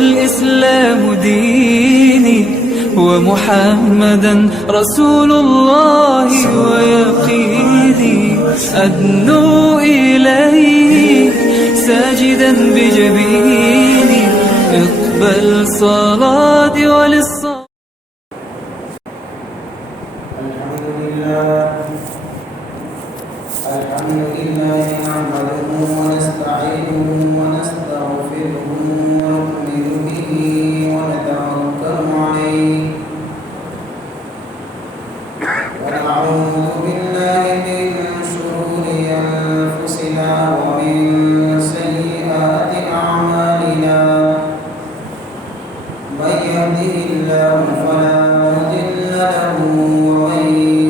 والإسلام ديني ومحمدا رسول الله ويقيني أدنو إليه ساجدا بجبيني اقبل صلاتي وللصلاة. الحمد لله نحمده ونستعينه ونستغفره ونؤمن به ونتوكل عليه ونعوذ بالله من شرور أنفسنا ومن سيئات أعمالنا من يهده الله فلا مضل له ومن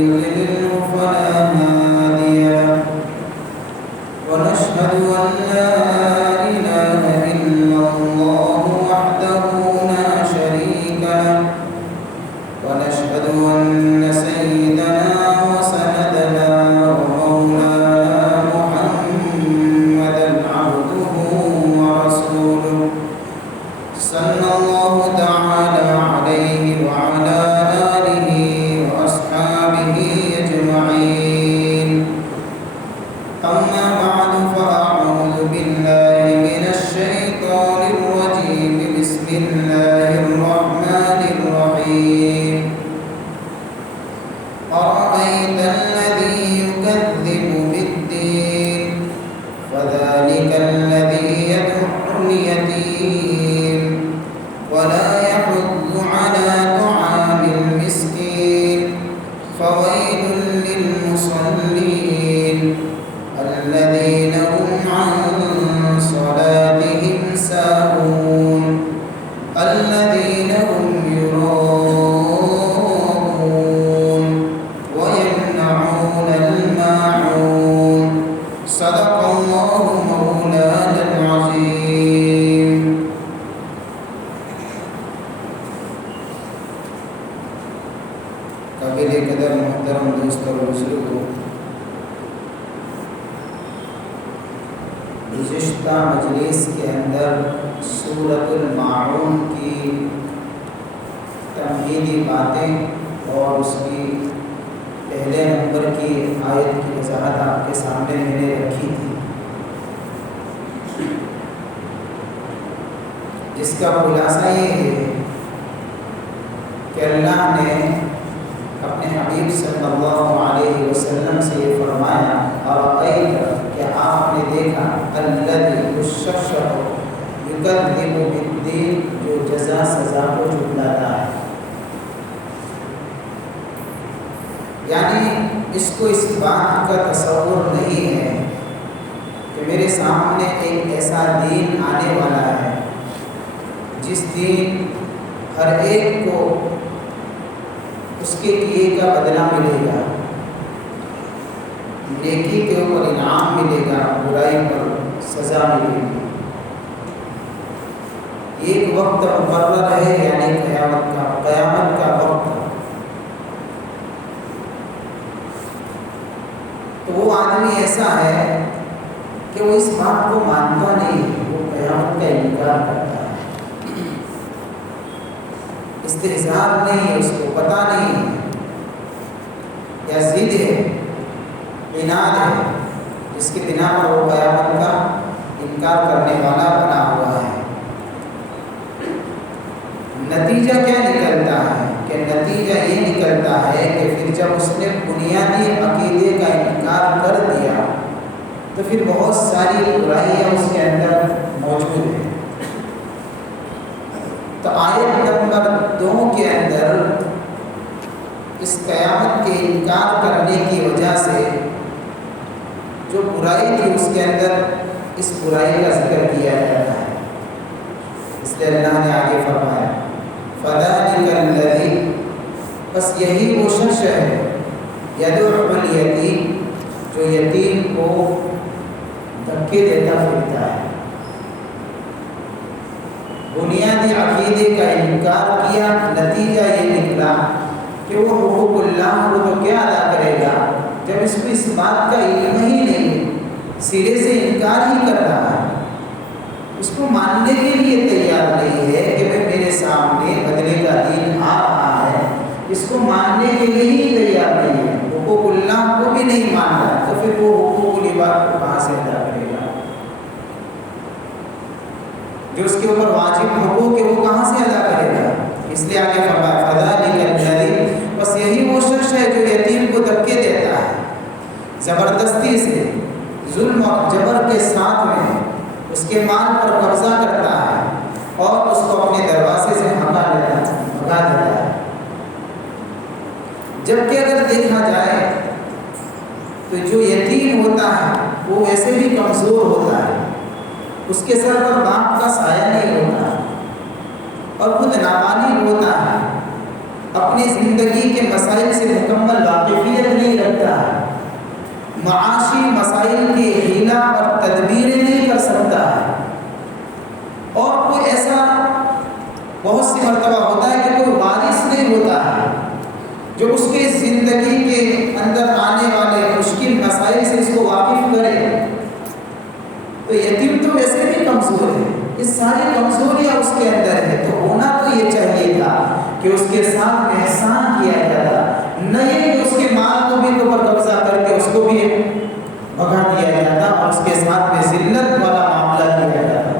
يضلل فلا هادي له ونشهد أن لا إله إلا الله وحده لا شريك له ونشهد أن سيدنا وسندنا ومولانا محمدا عبده ورسوله صلى الله تعالى عليه وعلى آله وأصحابه أجمعين. أما بعد فأعوذ بالله من الشيطان الرجيم. بسم الله الرحمن الرحيم. أرأيت الذي يكذب بالدين فذلك الذي يدع اليتيم ولا يحض على طعام المسكين فويل للمصلين الذين هم عن صلاتهم ساهون الذين هم يراءون ويمنعون الماعون. صدق الله مولانا العظيم. قابل قدر محترم دوست اور بزرگوں، گزشتہ مجلس کے اندر سورۃ الماعون کی تمہیدی باتیں اور اس کی پہلے نمبر کی آیت کی وضاحت آپ کے سامنے میں نے رکھی تھی، جس کا خلاصہ یہ ہے کہ اللہ نے اپنے حبیب صلی اللہ علیہ وسلم سے یہ فرمایا، ارأیت، کہ آپ نے دیکھا، الذی، اس شخص کو، یکذب بالدین، جو جزا سزا کو جھٹلاتا ہے، یعنی اس کو اس بات کا تصور نہیں ہے کہ میرے سامنے ایک ایسا دین آنے والا ہے جس دین ہر ایک کو اس کے کیے کا بدلہ ملے گا، نیکی کے اوپر انعام ملے گا، برائی پر سزا ملے گی. ایک وقت مقرر ہے، یعنی قیامت کا وقت. تو وہ آدمی ایسا ہے کہ وہ اس بات کو مانتا نہیں ہے، وہ قیامت کا انکار کرتا ہے، استحزار نہیں ہے، اس کو پتہ نہیں ہے، یا ضد ہے، عناد ہے، جس کی بنا پر وہ قیامت کا انکار کرنے والا بنا ہوا ہے. نتیجہ کیا نکلتا ہے؟ کہ نتیجہ یہ نکلتا ہے کہ پھر جب اس نے بنیادی عقیدے کا انکار کر دیا تو پھر بہت ساری برائیاں اس کے اندر موجود ہیں. تو آیت نمبر 2 کے اندر اس قیامت کے انکار کرنے کی وجہ سے جو برائی تھی اس کے اندر اس برائی کا ذکر کیا جاتا ہے. اس لیے اللہ نے آگے فرمایا، فَذَلِكَ الَّذِي، بس یہی وہ شخص ہے، يَدُعُ الْيَتِيمَ، جو یتیم کو دھکے دیتا پھرتا ہے. بنیادی عقیدے کا انکار کیا، نتیجہ یہ نکلا کہ وہ حقوق اللہ کو تو کیا ادا کرے گا جب اس کو اس بات کا علم ہی نہیں، سرے سے انکار ہی کر رہا ہے، اس کو ماننے کے لیے تیار نہیں ہے جو اس کے اوپر واجب حقوق ہے وہ کہاں سے ادا کرے گا؟ اس لیے آگے فرمایا فذلک الذی، بس یہی وہ شخص ہے جو یتیم کو دھکے دیتا ہے، زبردستی سے، ظلم اور جبر کے ساتھ میں اس کے مال پر قبضہ کرتا ہے اور اس کو اپنے دروازے سے بھگا دیتا ہے۔ جبکہ اگر دیکھا جائے تو جو یتیم ہوتا ہے وہ ویسے بھی کمزور ہوتا ہے، اس کے سر پر باپ کا سایہ نہیں ہوتا اور خود نابالغ ہوتا ہے، اپنی زندگی کے مسائل سے مکمل واقفیت نہیں رکھتا ہے، معاشی مسائل کی حیلہ اور تدبیریں نہیں کر سکتا ہے، اور کوئی ایسا بہت سی مرتبہ ہوتا ہے کہ کوئی وارث نہیں ہوتا ہے جو اس کے زندگی کے اندر آنے والے مشکل مسائل سے اس کو واقف کرے، تو یتیم تو ویسے بھی کمزور ہے، یہ ساری کمزوریاں اس کے اندر ہے، تو ہونا تو یہ چاہیے تھا کہ اس کے ساتھ احسان کیا جاتا، نہیں کہ اس کے مال کو بھی اوپر قبضہ کر کے اس کو بھی بھگا دیا جاتا اور اس کے ساتھ میں ذلت والا معاملہ کیا جاتا۔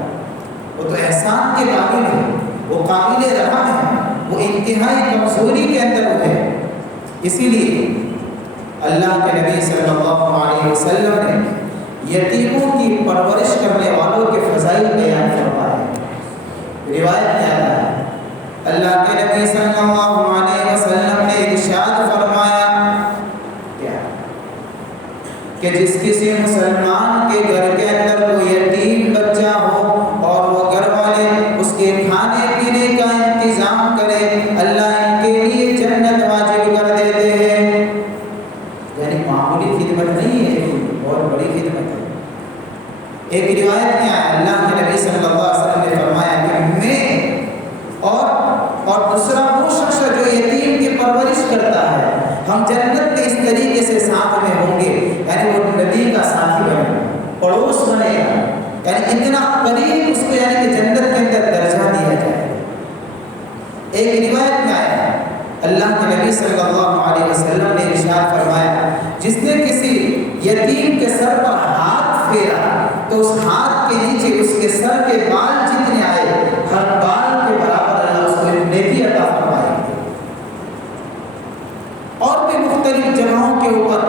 وہ تو احسان کے قابل ہے، وہ قابل رحم ہے، وہ انتہائی کمزوری کے اندر ہے۔ اسی لیے اللہ کے نبی صلی اللہ علیہ وسلم نے یتیموں کی پرورش کرنے والوں کے فضائل بیان فرمائے۔ روایت میں آتا ہے اللہ کے نبی صلی اللہ علیہ وسلم نے ارشاد فرمایا کیا کہ جس کسی مسلمان کے گھر کے اندر کوئی یتیم بچہ ہو اور وہ گھر والے اس کے کھانے پینے کا انتظام کرے، اللہ ان کے لیے جنت واجب کر دیتے ہیں۔ یعنی معمولی خدمت نہیں ہے، بہت بڑی خدمت ہے۔ ایک روایت میں آیا اللہ کے نبی صلی اللہ علیہ وسلم نے فرمایا کہ میں اور دوسرا وہ شخص جو یتیم کی پرورش کرتا ہے، ہم جنت میں اس طریقے سے ساتھ میں ہوں گے، یعنی وہ نبی کا ساتھی بنے گا، پڑوس بنے گا، یعنی اتنا قریب اس کو یعنی کہ جنت کے اندر درجہ دیا جائے۔ ایک روایت میں آیا اللہ کے نبی صلی اللہ علیہ وسلم نے ارشاد فرمایا جس نے کسی یتیم کے سر پر ہاتھ پھیرا تو اس ہاتھ کے نیچے اس کے سر کے بال جتنے آئے، ہر بال کے برابر اللہ اس کو ایک نیکی عطا فرمائے۔ اور بھی مختلف جگہوں کے اوپر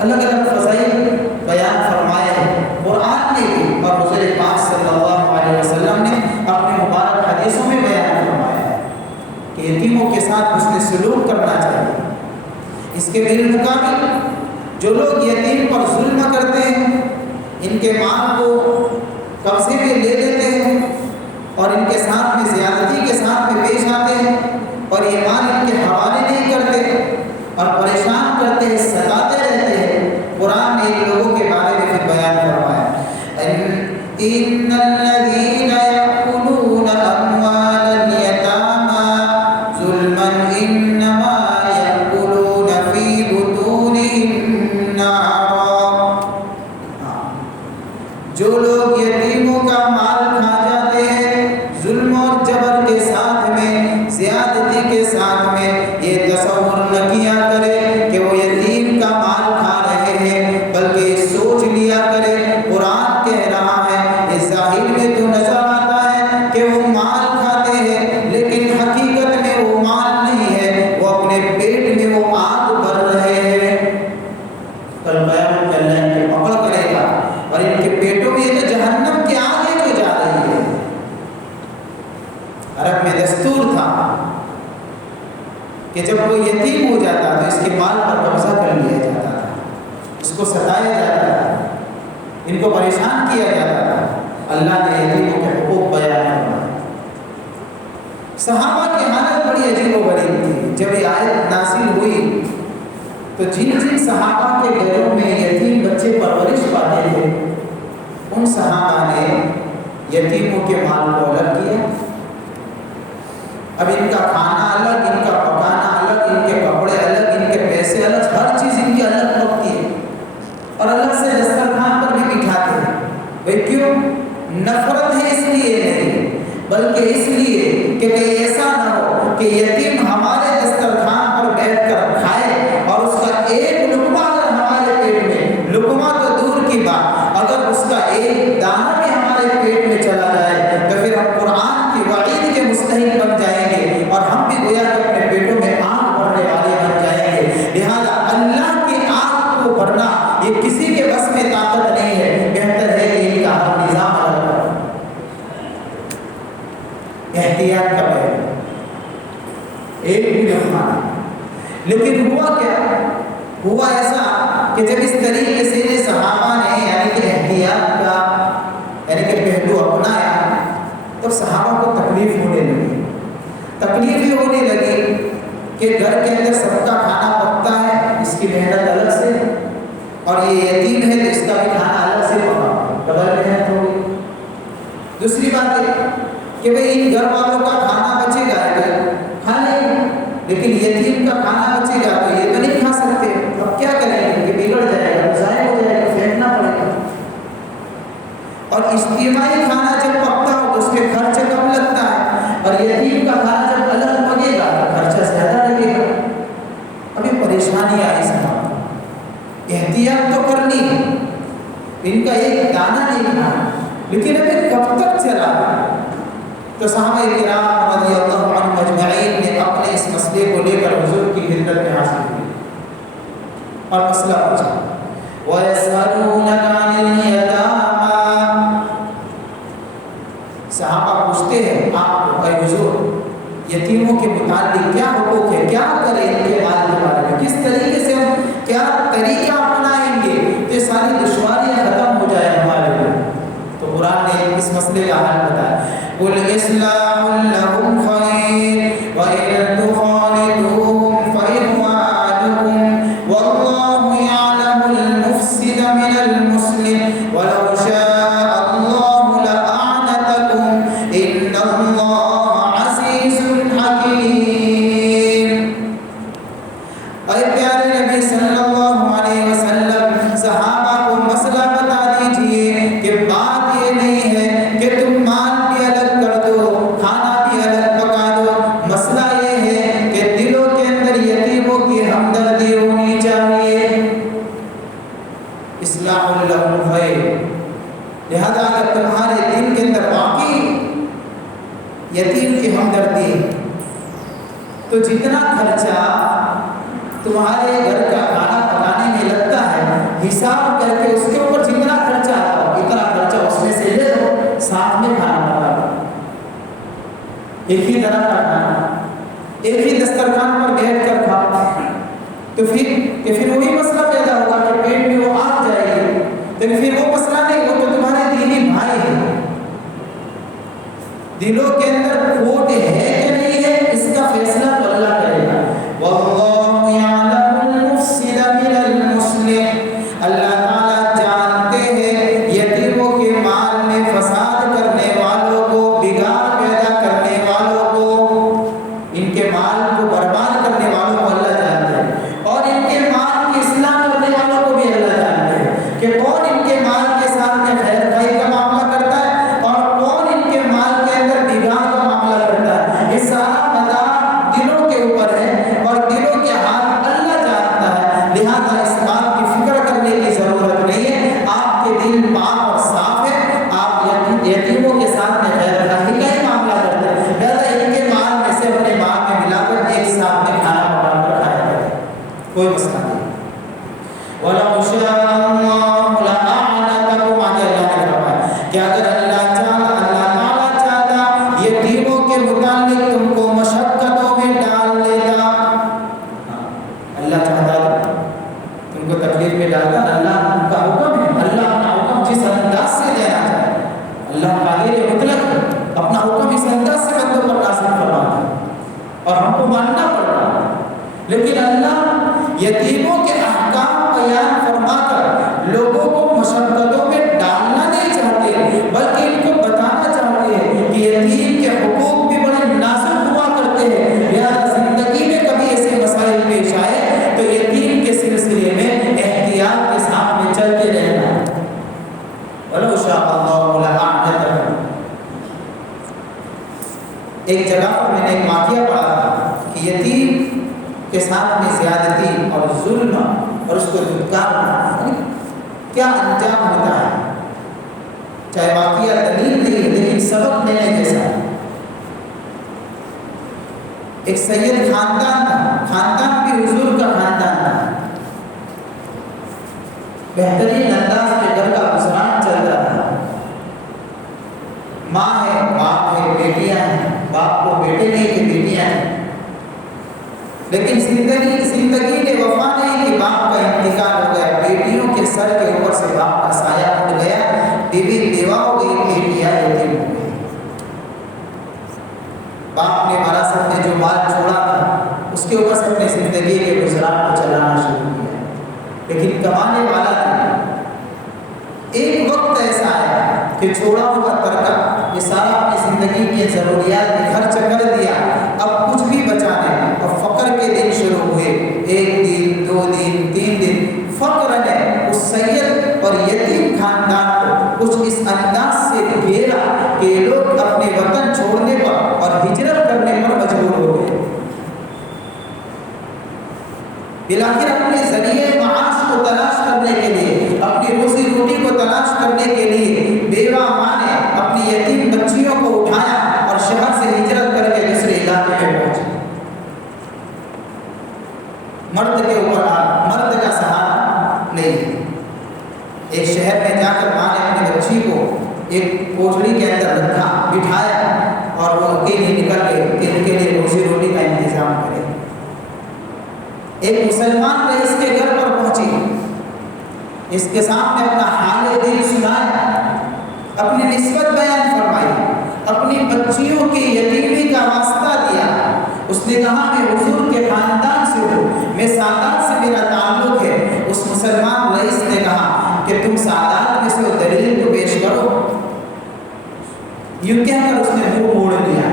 الگ الگ فضائل بیان فرمائے ہیں قرآن نے بھی، اور حضور پاک صلی اللہ علیہ وسلم نے اپنے مبارک حدیثوں میں بیان فرمایا ہے کہ یتیموں کے ساتھ حسن سلوک کرنا چاہیے۔ اس کے بالمقابل جو لوگ یتیم پر ظلم کرتے ہیں، ان کے مال کو قبضے میں لے لیتے ہیں اور ان کے ساتھ میں زیادتی کے ساتھ میں پیش آتے ہیں اور یہ مال ان کے حوالے نہیں کرتے اور پریشان کرتے ہیں، ستاتے رہتے ہیں، قرآن نے ان لوگوں کے بارے میں پھر بیان فرمایا ان الذین یأکلون اموال الیتامی ظلما انما یأکلون فی بطونہم نارا۔ جو لوگ یتیموں کا مال کھا جاتے ہیں ظلم اور جبر کے ساتھ میں، زیادتی کے ساتھ میں، یہ تصور نہ کیا کرے کہ وہ یتیم کا مال کھا رہے ہیں، بلکہ سوچ لیا کرے قرآن کہہ رہا ہے، یہ ظاہر میں تو نظر آتا ہے کہ وہ مال کھاتے ہیں لیکن حقیقت میں وہ مال نہیں ہے، وہ اپنے پیٹ میں وہ آگ بھر رہے ہیں۔ کل قیامت میں اللہ ان کی پکڑ کرے گا اور ان کے پیٹوں میں یہ تو جہنم کی آگ ہے جو جا رہی ہے۔ عرب میں دستور تھا کہ جب کوئی یتیم ہو جاتا تو اس کے مال پر قبضہ کر لیا جاتا تھا، اس کو ستایا جاتا تھا، ان کو پریشان کیا جاتا تھا۔ اللہ نے یتیموں کے حقوق بیان فرمائے۔ صحابہ کی حالت بڑی عجیب و غریب تھی۔ جب یہ آیت نازل ہوئی تو جن جن صحابہ کے گھروں میں یتیم بچے پرورش پاتے تھے، ان صحابہ نے یتیموں کے مال کو الگ کیا۔ اب ان کا کھانا الگ، ان کا پکانا الگ، ان کے کپڑے الگ، ان کے پیسے الگ، ہر چیز ان کی الگ پکتی ہے اور الگ سے دسترخوان پر بھی بٹھاتے ہیں۔ بھائی کیوں؟ نفرت ہے اس لیے نہیں، بلکہ اس لیے کہ کہیں ایسا نہ ہو کہ یتیم ہمارے دسترخوان پر بیٹھ کر کھائے اور اس کا ایک لقمہ اگر ہمارے پیٹ میں، لقمہ تو دور کی بات، اگر اس کا ایک دانہ بھی ہمارے پیٹ میں چلا جائے لیکن ہوا کیا؟ ہوا ایسا کہ جب اس طریقے سے صحابہ نے یعنی کہ احتیاط کا یعنی کہ پہلو اپنایا تو صحابہ کو تکلیف ہونے لگی. تکلیف یہ ہونے لگی کہ گھر کے اندر سب کا کھانا پکتا ہے، اس کی محنت الگ سے، اور یہ یتیم ہے تو اس کا بھی کھانا الگ سے پکا، ڈبل محنت ہوگی. دوسری بات ہے کہ بھئی ان گھر والوں کا کھانا بچے گا کھا لیں گے، لیکن یتیم کا کھانا بچے گا تو یہ تو نہیں کھا سکتے. اب کیا کریں گے کہ بگڑ جائے گا، ضائع ہو جائے گا، پھینکنا پڑے گا. اور اجتماعی کھانا جب پکتا ہو تو اس میں خرچ کم لگتا ہے، اور یتیم کا کھانا جب الگ پکے گا تو خرچہ زیادہ لگے گا. ابھی پریشانی آئی صاحب، احتیاط تو کرنی ہے، ان کا ایک دانہ نہیں تھا، لیکن ابھی کب تک چلا؟ تو صحابہ کرام رضی اللہ عنہم اجمعین نے اپنے اس مسئلے کو لے کر حضور کی خدمت میں حاضر ہوئے اور مسئلہ پوچھا. وَيَسْأَلُونَكَ عَنِ الْيَتَامَىٰ، صحابہ پوچھتے ہیں آپ کو، اے حضور یتیموں کے متعلق کیا حقوق ہے، کیا کریں ان کے مال کے بارے میں، کس طریقے سے ہم کیا طریقہ اپنائیں گے کہ ساری دشواریاں ختم ہو جائیں ہمارے لیے. تو قرآن نے اس مسئلے کا حل بتایا. قُلْ إِصْلَاحٌ لَهُمْ خَيْرٌ وَإِن تُخَالِطُوهُمْ فَإِخْوَانُكُمْ وَاللَّهُ يَعْلَمُ الْمُفْسِدَ مِنَ الْمُصْلِحِ وَلَوْ شَاءَ اللَّهُ لَأَعْنَتَكُمْ إِنَّ اللَّهَ عَزِيزٌ حَكِيمٌ. اے پیارے نبی صلی اللہ علیہ وسلم، صحابہ کو مسئلہ بتا دیجئے کہ بات یہ نہیں ہے کہ تم مال بھی الگ کر دو، کھانا بھی الگ پکا دو. مسئلہ یہ ہے کہ دلوں کے اندر یتیموں کی ہمدردی ہونی چاہیے. اصلاح لہم خیر، لہذا اگر تمہارے دل کے اندر واقعی یتیم کی ہمدردی ہے تو جتنا خرچہ تمہارے گھر کا کھانا پکانے میں لگتا ہے، حساب کر کے اس کے اوپر جتنا خرچہ آتا ہو اتنا خرچہ اس میں سے لے دو، ساتھ میں کھانا پکا دو. ایک ہی طرح کا کھانا ایک ہی دسترخوان پر بیٹھ کر کھاؤ تو پھر وہی مسئلہ پیدا ہوگا کہ پیٹ میں وہ آگ جائے گی. لیکن پھر وہ مسئلہ نہیں، وہ تو تمہارے دینی بھائی ہیں. دلوں کے اندر کھوٹ ہے کہ نہیں ہے اس کا فیصلہ تو اللہ کرے گا. وَاللَّهُ يَعْلَمُ الْمُفْسِدَ مِنَ الْمُصْلِحِ، اللہ تعالیٰ جانتے ہیں یتیموں کے مال میں فساد کرنے والوں کو، بگاڑ پیدا کرنے والوں کو، ان کے مال کو برباد کرنے والوں کو اللہ جانتے ہیں، اور ان کے مال کی اصلاح کرنے والوں کو بھی اللہ جانتے ہیں کہ کون ان کے مال کے ساتھ میں خیر خائی کا معاملہ کرتا ہے اور کون ان کے مال کے اندر بگاڑ کا معاملہ کرتا ہے. یہ سارا مدار دلوں کے اوپر ہے اور دلوں کے حال اللہ جانتا ہے. لہذا اس بات کی فکر کرنے کی ضرورت نہیں ہے. آپ کے دل پاک اور صاف ہے، آپ یتیموں کے ساتھ میں خیر خواہی کا ہی معاملہ کرتے ہیں. لہذا ان کے مال میں سے اپنے مال میں ملا کر ایک ساتھ میں کھانا پکا کر کھایا کریں، کوئی مسئلہ نہیں. وَلَوْ شَاءَ اللَّهُ لَأَعْنَتَكُمْ، آگے اللہ نے فرمایا کہ اگر اللہ تعالیٰ چاہتا یتیموں کے متعلق تم کو مشقتوں میں ڈال دیتا. اللہ چاہتا تم کو تکلیف میں ڈالتا، اللہ کا حکم ہے، اللہ اپنا حکم جس انداز سے دینا چاہے، اللہ قادر مطلق اپنا حکم اس انداز سے بندوں پر نازل فرماتا ہے اور ہم کو ماننا پڑتا. لیکن اللہ یتیموں کے احکام بیان فرما کر لوگوں کو مشقتوں میں ڈالنا نہیں چاہتے، بلکہ ان کو بتانا چاہتے ہیں کہ یتیم کے حقوق بھی بڑے نازک ہوا کرتے ہیں. لہذا زندگی میں کبھی ایسے مسائل پیش آئے تو یتیم کے سلسلے میں احتیاط کے ساتھ میں چلتے رہنا. وَلَوْ شَاءَ اللَّهُ لَأَعْنَتَكُمْ. ایک جگہ پر میں نے ایک واقعہ پڑھا تھا کہ یتیم کے ساتھ میں زیادتی اور ظلم اور اس کو دھتکارنا کیا انجام ہوتا ہے. چاہے واقعہ دلیل نہیں ہے لیکن سبق لینے جیسا ہے. ایک سید خاندان تھا، خاندان بھی حضور کا خاندان تھا، بہترین انداز میں گھر کا گزران چلتا تھا. ماں ہے، باپ ہے، بیٹیاں ہیں، باپ کو بیٹے نہیں کہ بیٹیاں ہیں. لیکن زندگی نے وفا نہیں کہ باپ کا انتقال ہو گیا، بیٹیوں کے سر کے اوپر سے باپ کا سایہ اٹھ گیا، بیوی بیوہ ہو گئی، بیٹیاں یتیم ہو گئی۔ باپ نے وراثت میں جو مال چھوڑا تھا اس کے اوپر سے اپنی زندگی کے گزران کو چلانا شروع کیا، لیکن کمانے والا تھا۔ ایک وقت ایسا آیا کہ چھوڑا ہوا ترکہ یہ سارا اپنی زندگی کی ضروریات میں خرچ کر دیا، اب کچھ بھی بچا نہیں۔ اور فقر کے دن شروع ہوئے، 1 دن 2 دن 3 دن، فقر نے اس سید اور یتیم خاندان کو کچھ اس انداز سے گھیرا کہ لوگ اپنے وطن چھوڑنے پر اور ہجرت کرنے پر مجبور ہو گئے۔ بلاخر اپنے ذریعے معاش کو تلاش کرنے کے لیے، اپنی روزی روٹی کو تلاش کرنے کے لیے بیوہ ماں نے اپنی یتیم بچیوں کو اٹھایا اور شہر سے ہجرت کر کے دوسرے علاقے میں پہنچے۔ مرد کے اوپر مرد کا سہارا نہیں ہے۔ ایک شہر میں جا کر ماں نے اپنی بچی کو ایک کوٹھڑی کے اندر رکھا، بٹھایا اور وہ اکیلے نکل گئے کہ ان کے لیے روزی روٹی کا انتظام کرے۔ ایک مسلمان رئیس کے گھر پر پہنچی، اس کے سامنے اپنا حال دل سنایا، اپنی نسبت بیان فرمائی، اپنی بچیوں کی یتیمی کا واسطہ دیا۔ اس نے کہا میں حضور کے خاندان سے ہوں، میں سادات سے میرا تعلق ہے۔ اس مسلمان رئیس نے کہا کہ تم سادات میں سے دلیل کو پیش کرو۔ یوں کہہ کر اس نے منہ موڑ لیا۔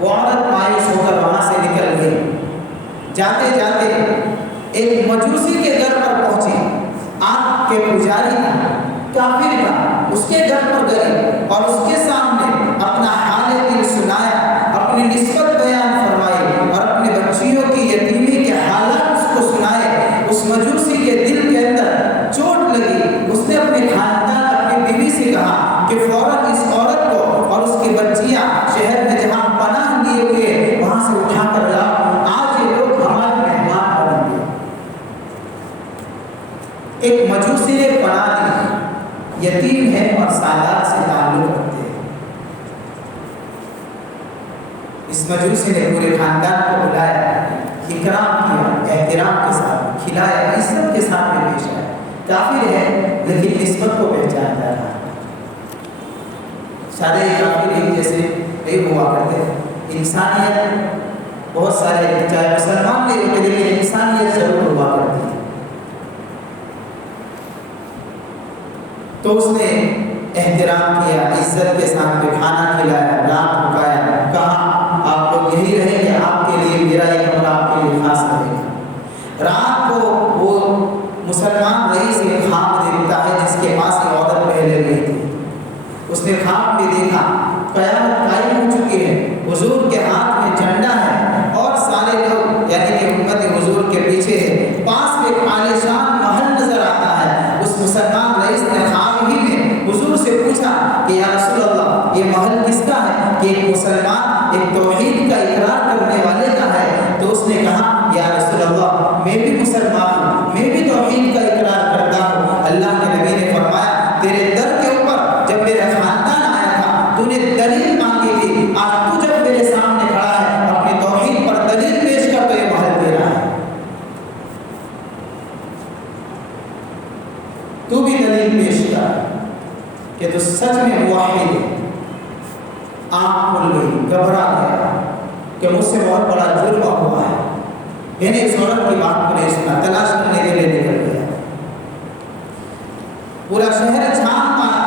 وہ عورت مایوس ہو کر وہاں سے نکل گئی۔ جاتے جاتے ایک مجوسی کے گھر پر پہنچی، آگ کے پجاری تھا، کافر تھا، اس کے گھر پر گئی اور اس کے سامنے اپنا حال دل سنایا، اپنی نسبت بیان فرمائی اور اپنی بچیوں کی یتیمی کے حالات اس کو سنائے۔ اس مجوسی کے دل کے اندر چوٹ لگی، اس نے اپنے خاندان اپنی بیوی سے کہا کہ فوراً اس عورت کو اور اس کی بچیاں شہر میں جہاں پناہ لیے ہوئے وہاں سے اٹھا کر لاؤ، آج یہ لوگ ہمارے مہمان بنیں گے۔ ایک مجوسی نے پناہ دی، یتیم ہے اور سادات سے تعلق رکھتے ہیں۔ اس مجوسی نے پورے خاندان کو بلایا، اکرام کیا، احترام کے ساتھ کھلایا، عزت کے ساتھ میں پیش آیا۔ کافر ہے لیکن نسبت کو پہچانتا تھا۔ سارے کافر ایک جیسے نہیں ہوا کرتے، انسانیت بہت سارے چاہے مسلمان نہیں ہوتے لیکن انسانیت ضرور ہوا کرتی ہے۔ تو اس نے احترام کیا، عزت کے ساتھ میں کھانا کھلایا، رات پکایا، کہا آپ لوگ یہی رہیں گے، آپ کے لیے میرا ایک کمرہ آپ کے لیے خاص رہے گا۔ رات کو وہ مسلمان رئیس ایک خواب دیکھتا ہے جس کے پاس یہ عورت پہلے گئی تھی۔ اس نے خواب میں دیکھا قیامت قائم ہو چکی ہے، حضور کے ہاتھ میں جھنڈا ہے اور سارے لوگ یعنی کہ امت حضور کے پیچھے ہے، پاس میں ایک عالیشان محل نظر آتا ہے۔ اس مسلمان رئیس نے خواب ہی میں حضور سے پوچھا کہ یا رسول اللہ یہ محل کس کا ہے؟ کہ ایک مسلمان ایک توحید کا اقرار کرنے والے کا ہے۔ تو اس نے کہا یا رسول اللہ میں بھی مسلمان ہوں، میں بھی توحید کا اقرار کرتا ہوں۔ اللہ کے نبی نے فرمایا تیرے در کے اوپر جب میرا خاندان آیا تھا تو نے دلیل مانگی تھی، آج تو جب میرے سامنے کھڑا ہے اپنی توحید پر دلیل پیش کر تو یہ محل تیرا ہے، تو بھی دلیل پیش کر کہ تو سچ میں موحد ہے۔ آنکھ کھل گئی، گھبرا گیا کہ مجھ سے بہت بڑا جرم ہوا ہے۔ میں نے اس عورت کی بات کو نہیں سنا، تلاش کرنے کے لیے نکل گیا۔ پورا شہر چھان مارا،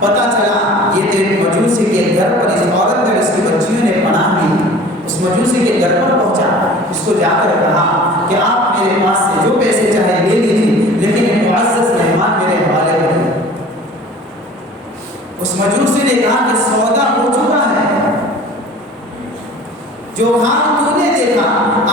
پتا چلا یہ تو ایک مجوسی کے گھر پر اس عورت نے اس کی بچیوں نے پناہ لی۔ اس مجوسی کے گھر پر پہنچا، اس کو جا کر کہا کہ آپ میرے پاس سے جو پیسے چاہے لے لیجیے لیکن معزز مہمان میرے حوالے کریے۔ اس مجوسی نے کہا کہ سودا ہو چکا ہے، جو خواب تو نے دیکھا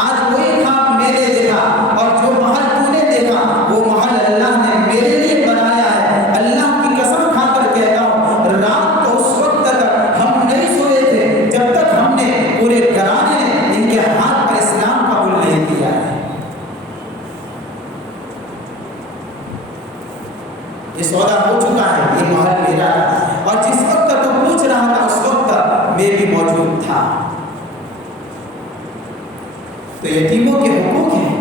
آج وہی خواب میں نے دیکھا، اور جو محل تو نے دیکھا وہ محل اللہ نے میرے لیے بنایا ہے۔ اللہ کی قسم کھا کر کہتا ہوں رات تو اس وقت تک ہم نہیں سوئے تھے جب تک ہم نے پورے گھرانے نے ان کے ہاتھ پر اسلام قبول نہیں کیا ہے۔ یہ سودا ہو چکا ہے، یہ محل میرا ہے، اور جس وقت تو پوچھ رہا تھا اس وقت میں بھی موجود تھا۔ یتیموں کے حقوق ہیں،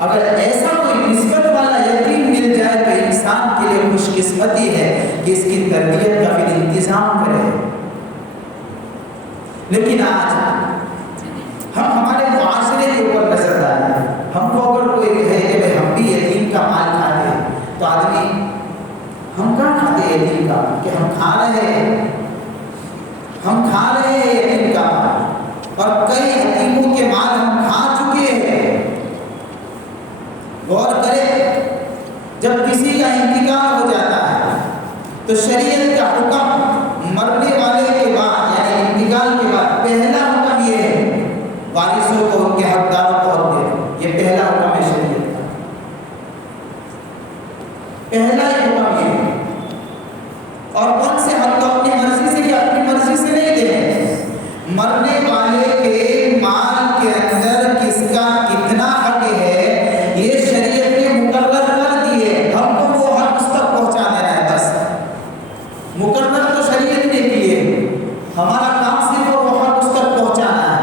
اگر ایسا کوئی نسبت والا یتیم مل جائے تو انسان کے لیے خوش قسمتی ہے کہ اس کی تربیت کا پھر انتظام کرے۔ لیکن آج ہم ہمارے معاشرے کے اوپر نظر ڈالیں، ہم کو اگر کوئی کہے کہ ہم بھی یتیم کا مال کھاتے ہیں تو آدمی ہم کہاں کھاتے ہیں یتیم کا، کہ ہم کھا رہے ہیں یتیم کا مال، اور کئی یتیموں کے مال ہم کھا چکے ہیں۔ غور کرے، جب کسی کا انتقال ہو جاتا ہے تو شریعت کا حکم مرنے والے کے بعد یعنی انتقال کے بعد پہلا حکم یہ ہے وارثوں کو ان کے حقداروں کو حق دے، یہ پہلا حکم ہے شریعت کا، پہلا ہی حکم یہ ہے۔ اور کون سے حق تو اپنی مرضی سے یا اپنی مرضی سے نہیں دے، مرنے والے کے مال کے اندر کس کا کتنا حق ہے یہ شریعت نے مقرر کر دیے، ہم کو وہ حق اس تک پہنچا دینا ہے بس، مقرر تو شریعت نے کیے، ہمارا کام صرف وہ حق اس تک پہنچانا ہے۔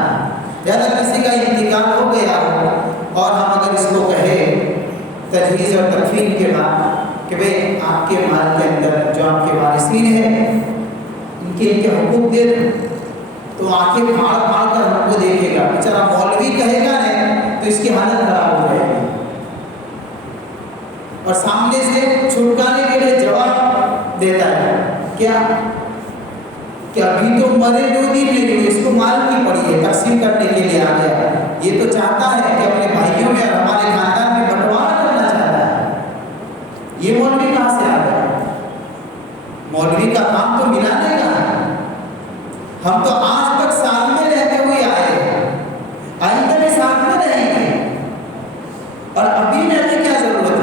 لہذا کسی کا انتقال ہو گیا اور ہم اگر اس کو کہیں تجہیز اور تکفین کے بعد کہ بھئی آپ کے مال کے اندر جو آپ کے وارثین ہیں ان کے حقوق دے دیں، تو آنکھیں پھاڑ پھاڑ کر ہم کو دیکھے گا، بیچارہ مولوی کہے گا نہیں تو اس کی حالت خراب ہو جائے گی، اور سامنے سے چھٹکانے کے لیے جواب دیتا ہے کیا کہ ابھی تو مرے 2 دن نہیں، اس کو مال کی پڑی ہے، تقسیم کرنے کے لیے آ گیا، یہ تو چاہتا ہے کہ اپنے بھائیوں میں اور ہمارے خاندان میں بنٹوارا کرنا چاہتا ہے۔ یہ مولوی کہاں سے آ گیا؟ مولوی کا کام تو ملانے کا ہے، ہم تو آج تک ساتھ میں رہتے ہوئے آئے ہیں، آئندہ بھی ساتھ میں رہیں گے، اور ابھی میں ہمیں کیا ضرورت ہے؟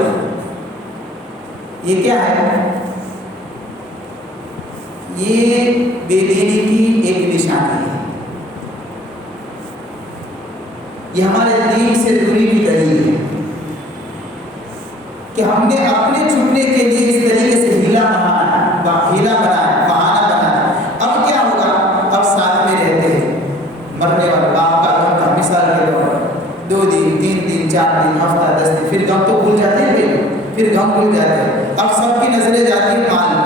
یہ کیا ہے؟ یہ بے دینی کی ایک نشانی ہے، یہ ہمارے دین سے دوری کی دلیل ہے کہ ہم نے اپنے چھٹنے کے لیے اس طریقے سے ہیلا بنایا، بہانہ بنایا۔ اب کیا ہوگا؟ اب ساتھ میں رہتے ہیں، مرنے والے باپ کا غم تھا مثال کے طور پر 2 دن 3 دن 4 دن ہفتہ 10 دن، پھر غم تو بھول جاتے ہیں بھائی، پھر غم بھول جاتے ہیں، اب سب کی نظریں جاتی ہیں مال پر۔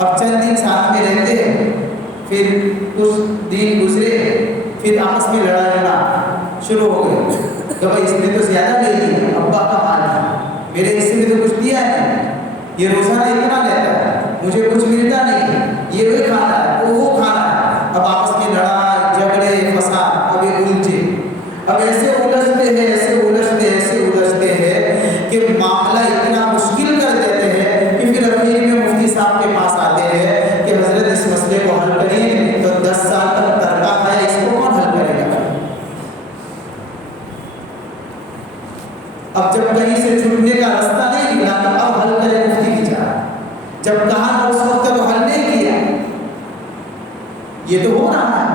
اب چند دن ساتھ میں رہتے ہیں، پھر کچھ دن گزرے، پھر آپس میں لڑنا شروع ہو گئے کہ بھائی اس نے تو زیادہ لے لیا، ابا کا مال ہے، میرے حصے میں تو کچھ دیا ہے، یہ روزانہ اتنا لیتا ہے، مجھے کچھ ملتا نہیں، یہ وہی کھانا ہے وہ کھانا ہے۔ اب آپس میں لڑائی جھگڑے فساد، اب یہ الجھے، اب ایسے الجھتے ہیں کہ معاملہ اتنا مشکل کر دیتے ہیں کہ پھر اخیر میں مفتی صاحب کے پاس آتے ہیں کہ حضرت اس مسئلے کو حل کریں، تو 10 سال تک ترکا ہے، اس کو کون حل کرے گا؟ اب جب کہیں سے چھوٹنے کا راستہ نہیں ملا تو اب حل کرے مفتی کی چاہ، جب کہا اس وقت تو حل نہیں کیا، یہ تو ہو رہا ہے۔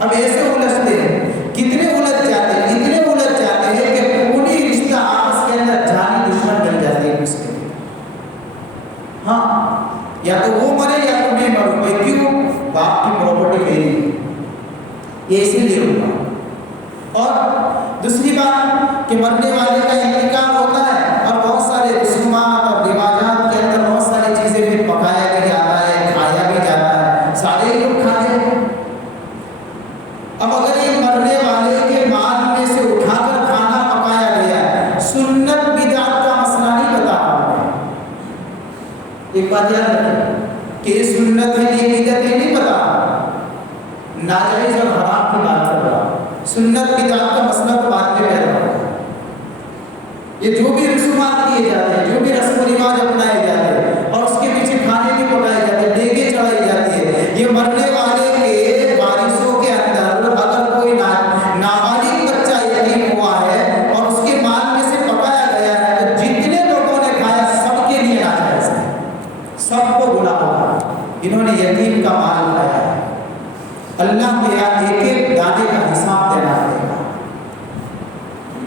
اب ایسے الجھتے ہیں، کتنے الجھ جاتے ہیں کہ پوری رشتہ آپس کے اندر جانی دشمن بن جاتے ہیں اس کے لیے۔ ہاں، یا تو وہ مرے یا تو میں مروں، میں کیوں؟ باپ کی پراپرٹی میری ہے، یہ اسی لیے ہوگا۔ اور دوسری بات کہ مرنے والے کا انتقال ہوتا ہے اور بہت سارے رسومات اور رواجات کے اندر بہت ساری چیزیں پھر پکایا بھی جاتا ہے، کھایا بھی جاتا ہے، سارے ہی لوگ کھاتے ہیں۔ اب اگر یہ مرنے والے کے مال میں سے اٹھا کر کھانا پکایا گیا ہے، سنت بدعت کا مسئلہ نہیں بتا رہا ہے، ایک بات یاد رکھیں کہ یہ سنت ہے یہ بدعت نہیں بتا رہا، ناجائز اور حرام کی بات کر رہا، سنت بدعت کا مسئلہ تو بعد میں پیدا ہوگا۔ یہ جو بھی رسومات کیے جاتے ہیں، جو بھی رسم و رواج اپنائے جاتے ہیں اور اس کے پیچھے کھانے بھی پکائے جاتے ہیں، دیگیں چڑھائی جاتی ہے، یہ مرنے والے کے وارثوں کے اندر اگر کوئی نابالغ بچہ یتیم ہوا ہے اور اس کے مال میں سے پکایا گیا ہے تو جتنے لوگوں نے کھایا سب کے لیے ناجائز ہے، سب کو گناہ ہوگا، انہوں نے یتیم کا مال کھایا ہے، اللہ کے یہاں ایک ایک دانے کا حساب دینا پڑے گا۔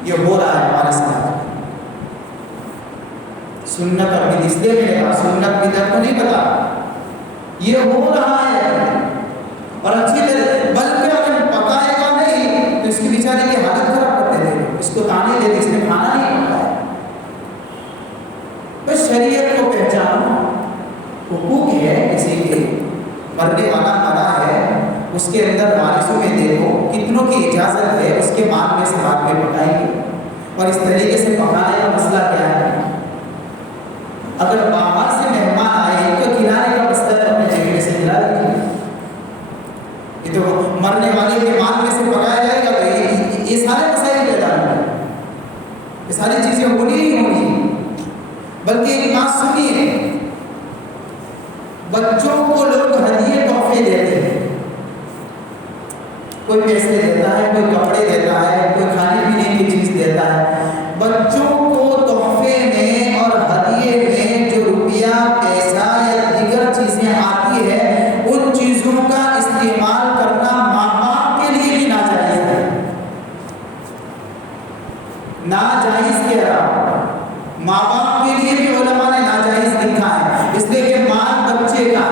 یہ ہو رہا ہے ہمارے ساتھ، سنت اور بدعت، اس لیے میں نے کہا سنت بدعت کو نہیں پتا، یہ ہو رہا ہے اور اچھی طرح، بلکہ اگر پکائے گا حقوق ہے کسی کے، مرنے والا مرا ہے، اس کے اندر وارثوں میں دیکھو کتنوں کی اجازت ہے اس کے مال میں سے بعد میں پکائیں گے، اور اس طریقے سے پکانے کا مسئلہ کیا ہے؟ اگر باہر سے مہمان آئے ان کو کھلانے کا مسئلہ ہے، اپنے جگہ سے کھلا دیجیے، یہ تو مرنے والے کے مال میں سے پکایا جائے گا تو یہ سارے مسائل پیدا ہوں گے، یہ ساری چیزیں ہونی ہی ہونی۔ بلکہ ایک بات سنیے، بچوں کو لوگ ہدیے تحفے دیتے ہیں، کوئی پیسے دیتا ہے، کوئی کپڑے دیتا ہے، کوئی کھانے پینے کی چیز دیتا ہے۔ بچوں کو تحفے میں اور ہدیے میں جو روپیہ، پیسہ یا دیگر چیزیں آتی ہے، ان چیزوں کا استعمال کرنا ماں باپ کے لیے بھی ناجائز ہے، ناجائز کہہ رہا، ماں باپ کے لیے بھی علماء نے ناجائز لکھا ہے، اس لیے کہ مال بچے کا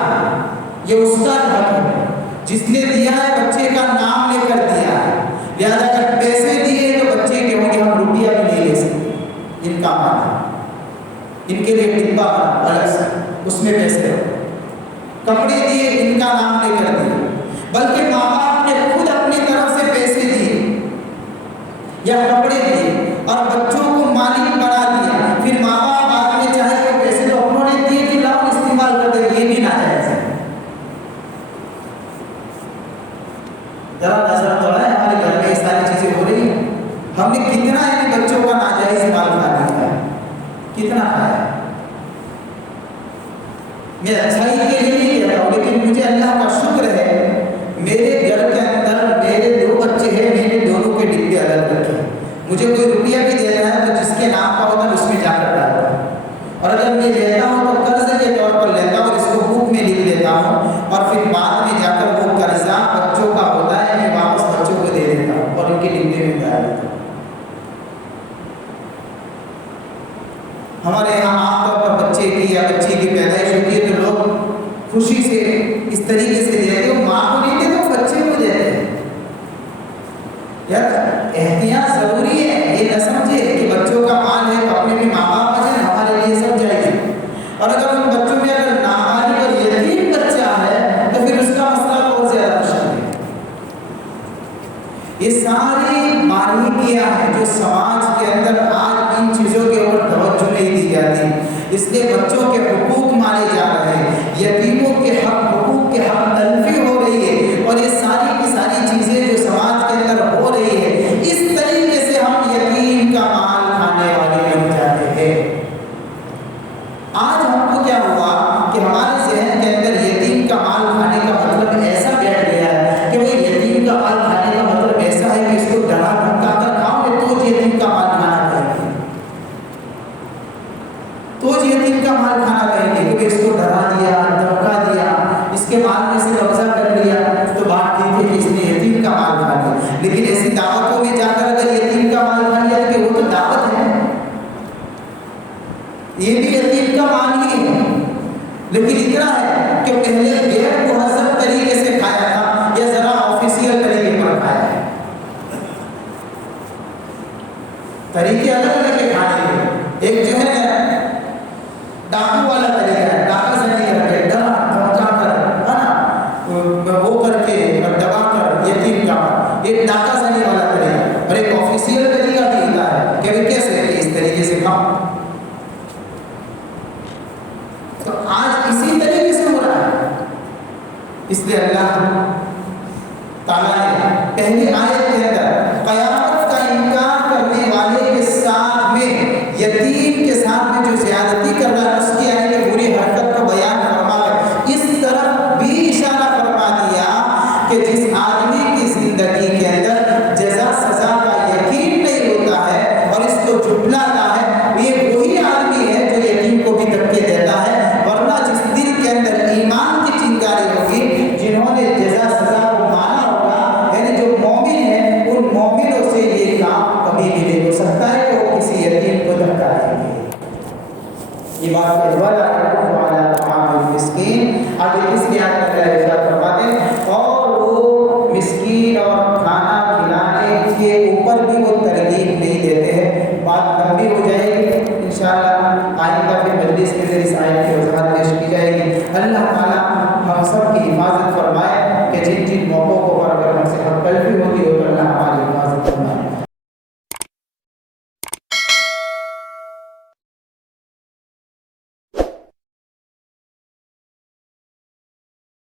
یہ اس کا حق ہے، جس نے دیا ہے بچے کا نام لے کر دیا ہے، لہذا اگر پیسے دیے تو بچے کے ہوں گے، ہم روپیہ بھی نہیں لے سکتے، ان کا مال ہے، ان کے لیے ڈبہ الگ سے اس میں پیسے ہو، کپڑے دیے ان کا نام لے کر دیے، بلکہ ماں باپ نے خود اپنی طرف سے پیسے دیے یا کپڑے دیے اور بچوں کو مالک بنا دیا، پھر ماں باپ بعد میں چاہے کہ پیسے تو انہوں نے دیے کہ لاؤ استعمال کر دے، یہ بھی ناجائز ہے۔ ذرا نظر دوڑائیں، ہمارے گھر میں یہ ساری چیزیں ہو رہی ہیں، ہم نے کتنا ان بچوں کا ناجائز مال کھا لیا ہے، کتنا کھایا ہے۔ میں اچھائی کے لیے نہیں کہتا ہوں، لیکن مجھے اللہ کا شکر ہے میرے گھر کے اندر میرے 2 بچے ہیں، میں نے دونوں کے ڈبے الگ رکھے، مجھے کوئی روپیہ بھی دینا ہے تو جس کے نام کا ہوتا ہے اس میں جا کر ڈالتا ہوں، اور اگر میں لیتا ہوں تو قرض کے طور پر لیتا ہوں اور اس کو بک میں لکھ دیتا ہوں، اور پھر بعد میں جا کر وہ قرضہ بچوں کا ہوتا ہے میں واپس بچوں کو دے دیتا ہوں اور ان کے ڈبے میں ڈال دیتا ہوں۔ ہمارے یہاں عام طور پر بچے کی یا بچی کی پیدائش ہوتی ہے تو لوگ خوشی سے اس طریقے سے دیتے ہیں، ماں کو نہیں دیتے، بچے کو دیتے ہیں۔ یار احتیاط ضروری ہے، یہ نہ سمجھے کہ بچوں کا مال ہے تو اپنے بھی ماں باپ بچے، ہمارے لیے سب جائز ہے، اور اگر ان بچوں میں اگر نابالغ اور یتیم بچہ ہے تو پھر اس کا مسئلہ بہت زیادہ مشکل ہے۔ یہ ساری باریکیاں ہیں جو سماج کے اندر آج ان چیزوں کے اوپر توجہ نہیں دی جاتی، اس لیے بچوں کے حقوق مارے جا رہے ہیں، یتیموں کے حق، حقوق کے حق تلفی ہو رہی ہے، اور یہ ساری کی ساری چیزیں جو سماج کے اندر ہو رہی ہے، اس طریقے سے ہم یتیم کا مال کھانے والے بن جاتے ہیں۔ آج ہم کو کیا ہوا کہ ہمارے ذہن کے اندر یتیم کا مال کھانے کا مطلب ایسا بیٹھ گیا ہے کہ وہ یتیم کا مال کھانے کا مطلب ایسا ہے کہ اس کو ڈرا دھمکا کر کھاؤ گے تو یتیم کا مال کھانا کہیں گے، تو یتیم کا مال کھانا کہیں گے، کیونکہ اس کو ڈرا دیا، دھمکا دیا، اس کے مال میں سے قبضہ کر لیا تو بات ٹھیک ہے کہ اس نے یتیم کا مال کھا لیا، لیکن ایسی دعوتوں میں جا کر اگر یتیم کا مال کھا لیا کہ وہ تو دعوت ہے، یہ بھی یتیم کا مال ہی ہے، لیکن اتنا ہے کہ پہلے غیر مہذب طریقے سے کھایا تھا یا ذرا آفیشیل طریقے پر کھایا ہے، طریقے الگ الگ کے کھانے کے، ایک جو ہے ڈاکو والا طریقہ ہے، ڈاکہ زنی کر کے ڈرا دھمکا کر ہے نا وہ کر کے دبا کر یتیم کا، ایک ڈاکہ زنی والا طریقہ، اور ایک آفیشیل طریقہ بھی ہوتا ہے کہ کیسے اس طریقے سے کھاؤ، تو آج اسی طریقے سے ہو رہا ہے۔ اس لیے اللہ تعالیٰ نے پہلی آیت کے اندر قیامت کا انکار کرنے والے کے ساتھ میں یتیم کے ساتھ میں جو زیادتی کر رہا ہے اس کی یعنی کہ بری حرکت کو بیان فرما کر اس طرف بھی اشارہ فرما دیا کہ جس آدمی کی زندگی کے اندر جزا سزا کا یقین نہیں ہوتا ہے اور اس کو جھٹلاتا ہے، یہ وہی آدمی ہے جو یتیم کو بھی دھکے دیتا ہے، ورنہ جس دل کے اندر ایمان کی چنگاری ہوگی، جنہوں نے جزا سزا کو مانا ہوگا، یعنی جو مومن ہیں، ان مومنوں سے یہ کام کبھی بھی نہیں ہو سکتا ہے کہ وہ کسی یتیم کو دھکا دیں گے۔ یہ بات ہے وَلَا يَحُضُّ عَلَىٰ طَعَامِ الْمِسْكِينِ،